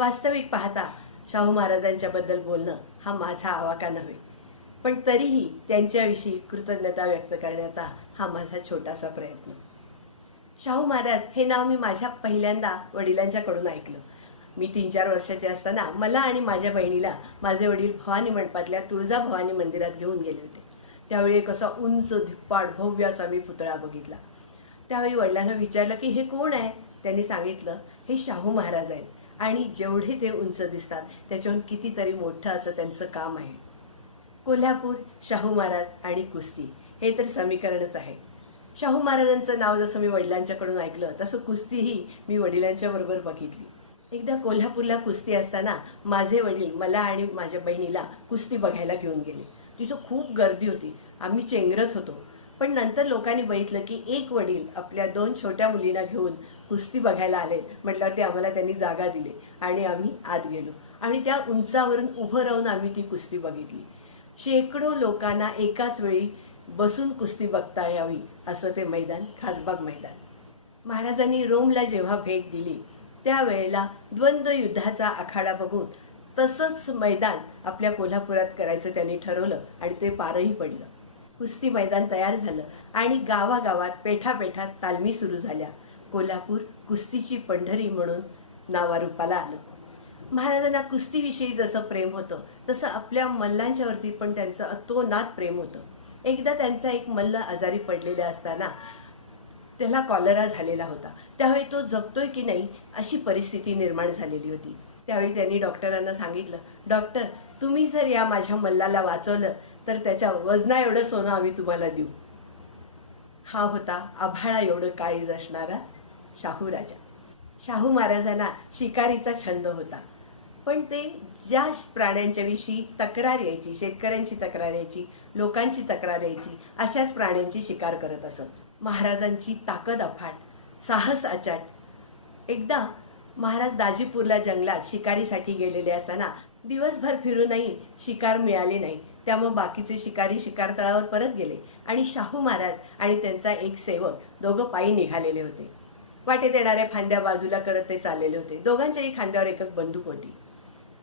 वास्तविक पाहता शाहू महाराजांच्याबद्दल बोलणं हा माझा आवाका नव्हे, पण तरीही त्यांच्याविषयी कृतज्ञता व्यक्त करण्याचा हा माझा छोटासा प्रयत्न. शाहू महाराज हे नाव मी माझ्या पहिल्यांदा वडिलांच्याकडून ऐकलं. मी 3-4 वर्षाचे असताना मला आणि माझ्या बहिणीला माझे वडील भवानी मंडपातल्या तुळजाभवानी मंदिरात घेऊन गेले होते. त्यावेळी एक असा उंच धिप्पाड भव्य असा मी पुतळा बघितला. त्यावेळी वडिलांना विचारलं की हे कोण आहे. त्यांनी सांगितलं हे शाहू महाराज आहेत आणि जेवढे ते उंच दिसतात त्याच्याहून कितीतरी मोठं असं त्यांचं काम आहे. कोल्हापूर, शाहू महाराज आणि कुस्ती हे तर समीकरणच आहे. शाहू महाराजांचं नाव जसं मी वडिलांच्याकडून ऐकलं तसं कुस्तीही मी वडिलांच्या बरोबर बघितली. एकदा कोल्हापूरला कुस्ती असताना माझे वडील मला आणि माझ्या बहिणीला कुस्ती बघायला घेऊन गेले. तिथं खूप गर्दी होती. आम्ही चेंगरत होतो. पण नंतर लोकांनी बघितलं की एक वडील आपल्या 2 छोट्या मुलींना घेऊन कुस्ती बघायला आले. म्हटल्यावर आम्हाला त्यांनी जागा दिली आणि आम्ही आत गेलो आणि त्या उंचावरून उभं राहून आम्ही ती कुस्ती बघितली. शेकडो लोकांना एकाच वेळी बसून कुस्ती बघता यावी असं ते मैदान खासबाग मैदान. महाराजांनी रोमला जेव्हा भेट दिली त्यावेळेला द्वंद्व युद्धाचा आखाडा बघून तसंच मैदान आपल्या कोल्हापुरात करायचं त्यांनी ठरवलं आणि ते पारही पडलं. कुस्ती मैदान तयार झालं आणि गावागावात पेठापेठात तालमी सुरू झाल्या. कोल्हापूर कुस्तीची पंढरी म्हणून नावारूपाला आलं. महाराजांना कुस्तीविषयी जसं प्रेम होतं तसं आपल्या मल्लांच्यावरती पण त्यांचं अतोनात प्रेम होतं. एकदा त्यांचा एक मल्ल आजारी पडलेला असताना त्याला कॉलरा झालेला होता. त्यावेळी तो जगतोय की नाही अशी परिस्थिती निर्माण झालेली होती. त्यावेळी त्यांनी डॉक्टरांना सांगितलं, डॉक्टर तुम्ही जर या माझ्या मल्लाला वाचवलं तर त्याच्या वजना एवढं सोनं आम्ही तुम्हाला देऊ. हा होता आभाळा एवढं काळीज असणारा शाहू राजा. शाहू महाराजांना शिकारीचा छंद होता, पण ते ज्या प्राण्यांच्या विषयी तक्रार यायची, शेतकऱ्यांची तक्रार यायची, लोकांची तक्रार यायची, अशाच प्राण्यांची शिकार करत असत. महाराजांची ताकद अफाट, साहस अचाट. एकदा महाराज दाजीपूरला जंगलात शिकारीसाठी गेलेले असताना दिवसभर फिरूनही शिकार मिळाले नाही. त्यामुळे बाकीचे शिकारी शिकार तळावर परत गेले आणि शाहू महाराज आणि त्यांचा एक सेवक दोघं पायी निघालेले होते. वाटेत येणाऱ्या फांद्या बाजूला करत ते चाललेले होते. दोघांच्याही खांद्यावर एक बंदूक होती.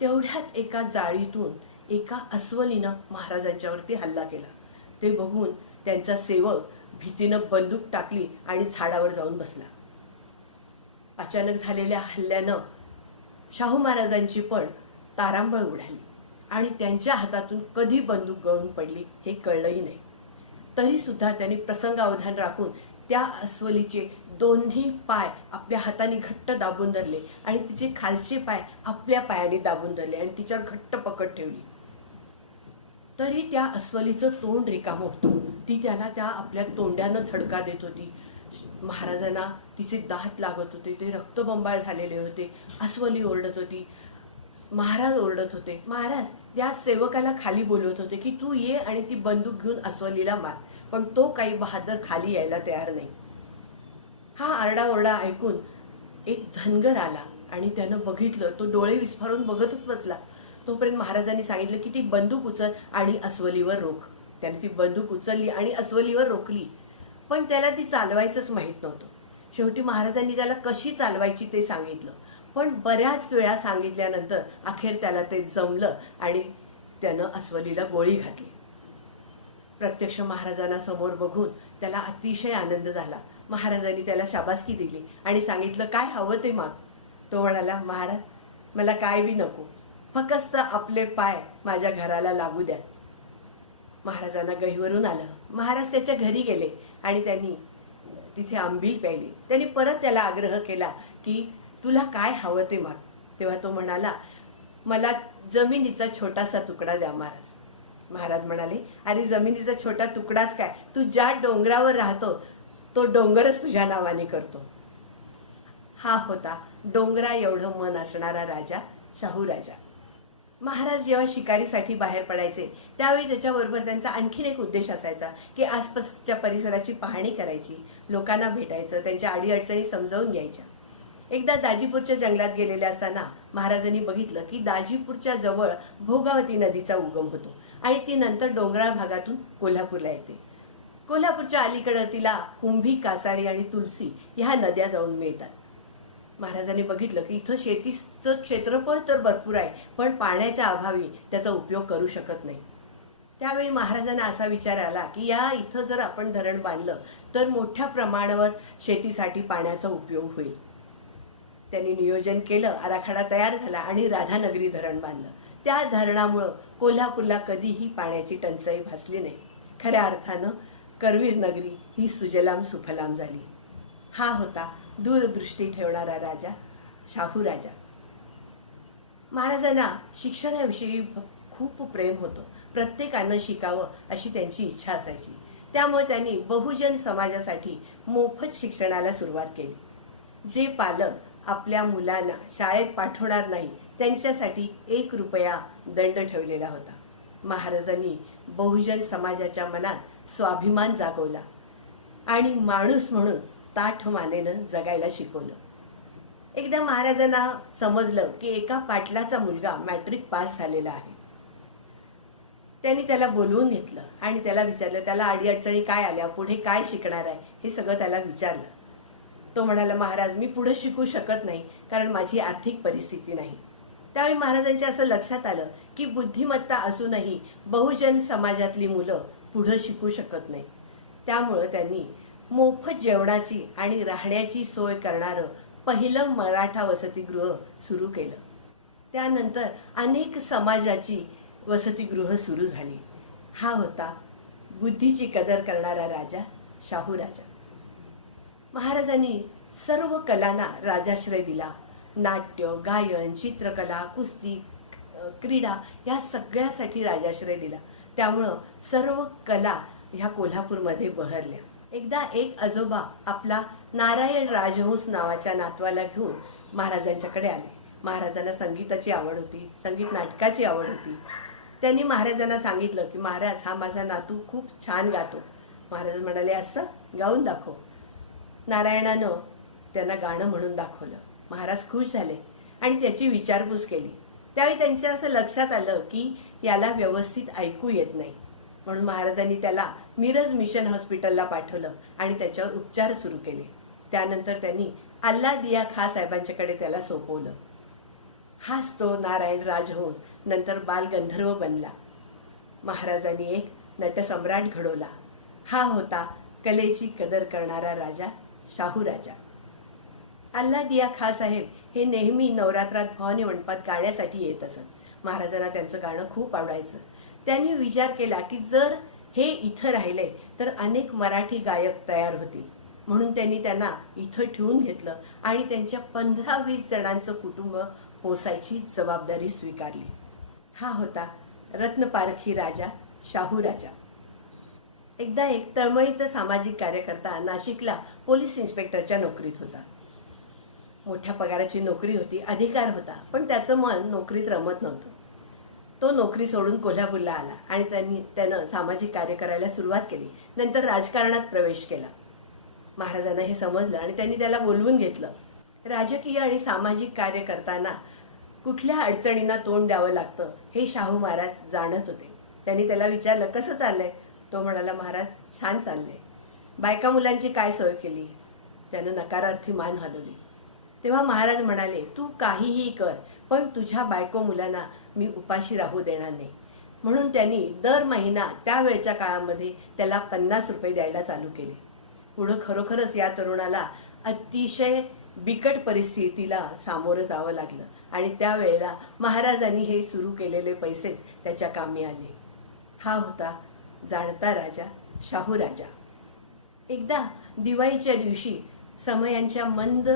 तेवढ्यात एका जाळीतून एका अस्वलीनं महाराजांच्यावरती हल्ला केला. ते बघून त्यांचा सेवक भीतीनं बंदूक टाकली आणि झाडावर जाऊन बसला. अचानक झालेल्या हल्ल्यानं शाहू महाराजांची पण तारांबळ उडाली आणि त्यांच्या हातातून कधी बंदूक गळून पडली हे कळलंही नाही. तरी सुद्धा त्यांनी प्रसंगावधान राखून त्या अस्वलीचे दोन्ही पाय आपल्या हाताने घट्ट दाबून धरले आणि तिचे खालचे पाय आपल्या पायाने दाबून धरले आणि तिच्यावर घट्ट पकड ठेवली. तरी त्या अस्वलीचं तोंड रिकामं होतं. ती त्यांना त्या आपल्या तोंडानं धडका देत होती. महाराजांना तिचे दात लागत होते. ते रक्तबंबाळ झालेले होते. अस्वली ओरडत होती. महाराज ओरडत होते. महाराज त्या सेवकाला खाली बोलवत होते की तू ये आणि ती बंदूक घेऊन अस्वलीला मार, पण तो काही बहादर खाली यायला तयार नाही. हा आरडाओरडा ऐकून एक धनगर आला आणि त्यानं बघितलं. तो डोळे विस्फारून बघतच बसला. तोपर्यंत महाराजांनी सांगितलं की ती बंदूक उचल आणि अस्वलीवर रोख. त्याने ती बंदूक उचलली आणि अस्वलीवर रोखली, पण त्याला ती चालवायचंच माहीत नव्हतं. शेवटी महाराजांनी त्याला कशी चालवायची ते सांगितलं, पण बऱ्याच वेळा सांगितल्यानंतर अखेर त्याला ते जमलं आणि त्यानं अस्वलीला गोळी घातली. प्रत्यक्ष महाराजांना समोर बघून त्याला अतिशय आनंद झाला. महाराजांनी त्याला शाबासकी दिली आणि सांगितलं काय हवं ते माग. तो म्हणाला, महाराज मला काय बी नको, फक्त आपले पाय माझ्या घराला लागू द्या. महाराजांना गहिवरून आलं. महाराज त्याच्या घरी गेले आणि त्यांनी तिथे आंबील प्यायली. त्यांनी परत त्याला आग्रह केला की तुला काय हवं ते माग. तेव्हा तो म्हणाला, मला जमिनीचा छोटासा तुकडा द्या महाराज. महाराज म्हणाले, अरे जमिनीचा छोटा तुकडाच काय, तू ज्या डोंगरावर राहतो तो डोंगरच तुझ्या नावाने करतो. हा होता डोंगरा एवढं मन असणारा राजा शाहू राजा. महाराज जेव्हा शिकारीसाठी बाहेर पडायचे त्यावेळी त्याच्याबरोबर त्यांचा आणखीन एक उद्देश असायचा की आसपासच्या परिसराची पाहणी करायची, लोकांना भेटायचं, त्यांच्या अडीअडचणी समजावून घ्यायच्या. एकदा दाजीपूरच्या जंगलात गेलेले असताना महाराजांनी बघितलं की दाजीपूरच्या जवळ भोगावती नदीचा उगम होतो आणि ती नंतर डोंगराळ भागातून कोल्हापूरला येते. कोल्हापूरच्या अलीकडे तिला कुंभी, कासारी आणि तुलसी ह्या नद्या जाऊन मिळतात. महाराजांनी बघितलं की इथं शेतीचं क्षेत्रफळ तर भरपूर आहे, पण पाण्याच्या अभावी त्याचा उपयोग करू शकत नाही. त्यावेळी महाराजांना असा विचार आला की या इथं जर आपण धरण बांधलं तर मोठ्या प्रमाणावर शेतीसाठी पाण्याचा उपयोग होईल. त्यांनी नियोजन केलं, आराखडा तयार झाला आणि राधानगरी धरण बांधलं. त्या धरणामुळं कोल्हापूरला कधीही पाण्याची टंचाई भासली नाही. खऱ्या अर्थानं करवीर नगरी ही सुजलाम सुफलाम झाली. हा होता दूरदृष्टी ठेवणारा राजा, शाहू राजा. महाराजांना शिक्षणाविषयी खूप प्रेम होतं. प्रत्येकानं शिकावं अशी त्यांची इच्छा असायची. त्यामुळे त्यांनी बहुजन समाजासाठी मोफत शिक्षणाला सुरुवात केली. जे पालक आपल्या मुलांना शाळेत पाठवणार नाही त्यांच्यासाठी 1 रुपया दंड ठेवलेला होता. महाराजांनी बहुजन समाजाच्या मनात स्वाभिमान जागवला आणि माणूस म्हणून ताठ मानेनं जगायला शिकवलं. एकदा महाराजांना समजलं की एका पाटलाचा मुलगा मॅट्रिक पास झालेला आहे. त्यांनी त्याला बोलवून घेतलं आणि त्याला विचारलं, त्याला अडीअडचणी काय आल्या, पुढे काय शिकणार आहे हे सगळं त्याला विचारलं. तो म्हणाला, महाराज मी पुढे शिकू शकत नाही कारण माझी आर्थिक परिस्थिती नाही. त्यावेळी महाराजांच्या असं लक्षात आलं की बुद्धिमत्ता असूनही बहुजन समाजातली मुलं पुढे शिकू शकत नाही. त्यामुळं त्यांनी मोफत जेवणाची आणि राहण्याची सोय करणारं पहिलं मराठा वसतिगृह सुरू केलं. त्यानंतर अनेक समाजाची वसतिगृह सुरू झाली. हा होता बुद्धीची कदर करणारा राजा, शाहू राजा. महाराजांनी सर्व कलांना राजाश्रय दिला. नाट्य, गायन, चित्रकला, कुस्ती, क्रीडा या सगळ्यासाठी राजाश्रय दिला. त्यामुळं सर्व कला ह्या कोल्हापूरमध्ये बहरल्या. एकदा एक आजोबा आपला नारायण राजहंस नावाच्या नातवाला घेऊन महाराजांच्याकडे आले. महाराजांना संगीताची आवड होती, संगीत नाटकाची आवड होती. त्यांनी महाराजांना सांगितलं की महाराज हा माझा नातू खूप छान गातो. महाराज म्हणाले, असं गाऊन दाखव. नारायणानं त्यांना गाणं म्हणून दाखवलं. महाराज खुश झाले आणि त्याची विचारपूस केली. त्यावेळी त्यांच्या असं लक्षात आलं की याला व्यवस्थित ऐकू येत नाही. म्हणून महाराजांनी त्याला मिरज मिशन हॉस्पिटलला पाठवलं आणि त्याच्यावर उपचार सुरू केले. त्यानंतर त्यांनी अल्लादिया खां साहेबांच्याकडे त्याला सोपवलं. हाच तो नारायण राजहंस नंतर बालगंधर्व बनला. महाराजांनी एक नटसम्राट घडवला. हा होता कलेची कदर करणारा राजा, शाहू राजा. अल्लादिया खां साहेब हे नेहमी नवरात्रात भवानी मंडपात गाण्यासाठी येत असत. महाराजांना त्यांचं गाणं खूप आवडायचं. त्यांनी विचार केला की जर हे इथं राहिले तर अनेक मराठी गायक तयार होतील. म्हणून त्यांनी त्यांना इथं ठेवून घेतलं आणि त्यांच्या 15-20 जणांचं कुटुंब पोसायची जबाबदारी स्वीकारली. हा होता रत्नपारखी राजा, शाहू राजा. एकदा एक तळमळीचा सामाजिक कार्यकर्ता नाशिकला पोलीस इन्स्पेक्टरच्या नोकरीत होता. मोठ्या पगाराची नोकरी होती, अधिकार होता, पण त्याचं मन नोकरीत रमत नव्हतं. तो नोकरी सोडून कोल्हापूरला आला आणि त्यानं सामाजिक कार्य करायला सुरुवात केली. नंतर राजकारणात प्रवेश केला. महाराजांना हे समजलं आणि त्यांनी त्याला बोलवून घेतलं. राजकीय आणि सामाजिक कार्य करताना कुठल्या अडचणींना तोंड द्यावं लागतं हे शाहू महाराज जाणत होते. त्यांनी त्याला विचारलं, कसं चाललंय? तो म्हणाला, महाराज छान चाललंय. बायका मुलांची काय सोय केली? त्यानं नकारार्थी मान हलवली. तेव्हा महाराज म्हणाले, तू काहीही कर पण तुझ्या बायको मुलांना मी उपाशी राहू देणार नाही. म्हणून त्यांनी दर महिना त्यावेळच्या काळामध्ये त्याला 50 रुपये द्यायला चालू केले. पुढं खरोखरच या तरुणाला अतिशय बिकट परिस्थितीला सामोरं जावं लागलं आणि त्यावेळेला महाराजांनी हे सुरू केलेले पैसेच त्याच्या कामी आले. हा होता जाणता राजा, शाहू राजा. एकदा दिवाळीच्या दिवशी समयांच्या मंद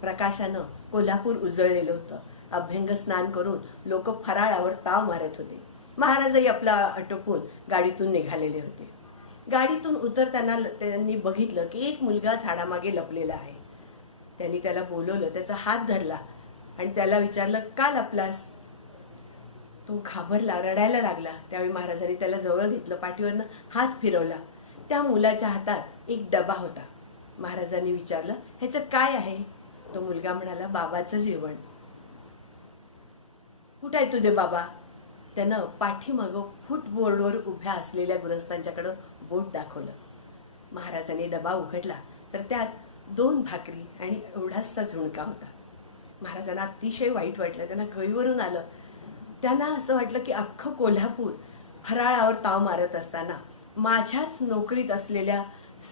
प्रकाशानं कोल्हापूर उजळलेलं होतं. अभ्यंग स्नान करून लोक फराळावर ताव मारत होते. महाराजही आपला आटोपून गाडीतून निघालेले होते. गाडीतून उतरताना त्यांनी बघितलं की एक मुलगा झाडामागे लपलेला आहे. त्यांनी त्याला बोलवलं, त्याचा हात धरला आणि त्याला विचारलं, का लपलास? तो घाबरला, रडायला लागला. त्यावेळी महाराजांनी त्याला जवळ घेतलं, पाठीवरनं हात फिरवला. त्या मुलाच्या हातात एक डबा होता. महाराजांनी विचारलं, ह्याच्यात काय आहे? तो मुलगा म्हणाला, बाबाचं जेवण. कुठं आहे तुझे बाबा? त्यानं पाठीमागं फुटबोर्डवर उभ्या असलेल्या गृहस्थांच्याकडं बोट दाखवलं. महाराजांनी डबा उघडला तर त्यात 2 भाकरी आणि एवढासा झुणका होता. महाराजांना अतिशय वाईट वाटलं, त्यांना गहिवरून आलं. त्यांना असं वाटलं की अख्खं कोल्हापूर फराळावर ताव मारत असताना माझ्याच नोकरीत असलेल्या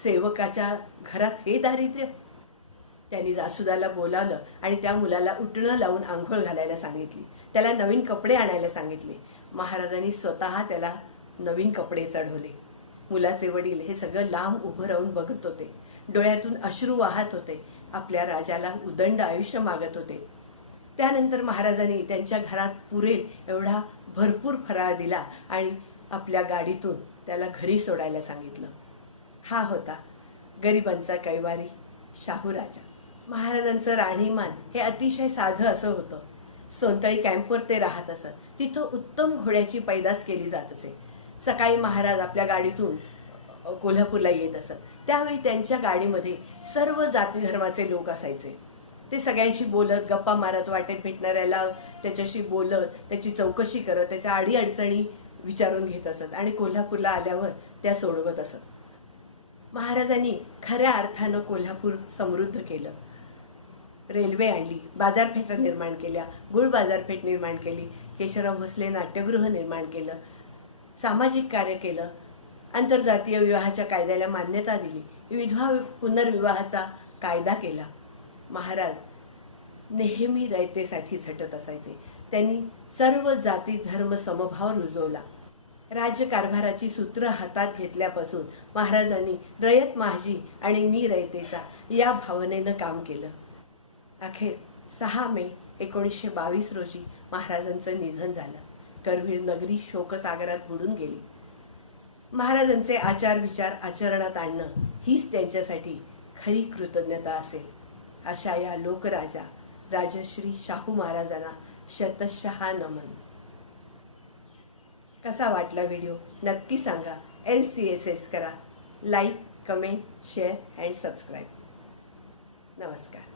सेवकाच्या घरात हे दारिद्र्य. त्यांनी जासुदाला बोलावलं आणि त्या मुलाला उटणं लावून आंघोळ घालायला सांगितली, त्याला नवीन कपडे आणायला सांगितले. महाराजांनी स्वतः त्याला नवीन कपडे चढवले. मुलाचे वडील हे सगळं लांब उभं राहून बघत होते, डोळ्यातून अश्रू वाहत होते, आपल्या राजाला उदंड आयुष्य मागत होते. त्यानंतर महाराजांनी त्यांच्या घरात पुरेल एवढा भरपूर फराळ दिला आणि आपल्या गाडीतून त्याला घरी सोडायला सांगितलं. हा होता गरिबांचा कैवारी शाहू राजा. महाराजांचं राहणीमान हे अतिशय साधं असं होतं. सोनतळी कॅम्पवर ते राहत असत. तिथं उत्तम घोड्याची पैदास केली जात असे. सकाळी महाराज आपल्या गाडीतून कोल्हापूरला येत असत. त्यावेळी त्यांच्या गाडीमध्ये सर्व जाती धर्माचे लोक असायचे. ते सगळ्यांशी बोलत, गप्पा मारत, वाटेत भेटणाऱ्याला त्याच्याशी बोलत, त्याची चौकशी करत, त्याच्या अडीअडचणी विचारून घेत असत आणि कोल्हापूरला आल्यावर त्या सोडवत असत. महाराजांनी खऱ्या अर्थानं कोल्हापूर समृद्ध केलं. रेल्वे आणली, बाजारपेठा निर्माण केल्या, गुळ बाजारपेठ निर्माण केली, केशवराव भोसले नाट्यगृह निर्माण केलं, सामाजिक कार्य केलं, आंतरजातीय विवाहाच्या कायद्याला मान्यता दिली, विधवा पुनर्विवाहाचा कायदा केला. महाराज नेहमी रयतेसाठी झटत असायचे. त्यांनी सर्व जाती धर्म समभाव रुजवला. राज्यकारभाराची सूत्र हातात घेतल्यापासून महाराजांनी रयत माझी आणि मी रयतेचा या भावनेनं काम केलं. अखेर 6 मे 1922 रोजी महाराजांचं निधन झालं. करवीर नगरी शोकसागरात बुडून गेली. महाराजांचे आचार विचार आचरणात आणणं हीच त्यांच्यासाठी खरी कृतज्ञता असेल. अशा या लोकराजा राजश्री शाहू महाराजांना शतशः नमन. कसा वाटला व्हिडिओ नक्की सांगा. LCSS करा. Like, comment, share and subscribe. नमस्कार.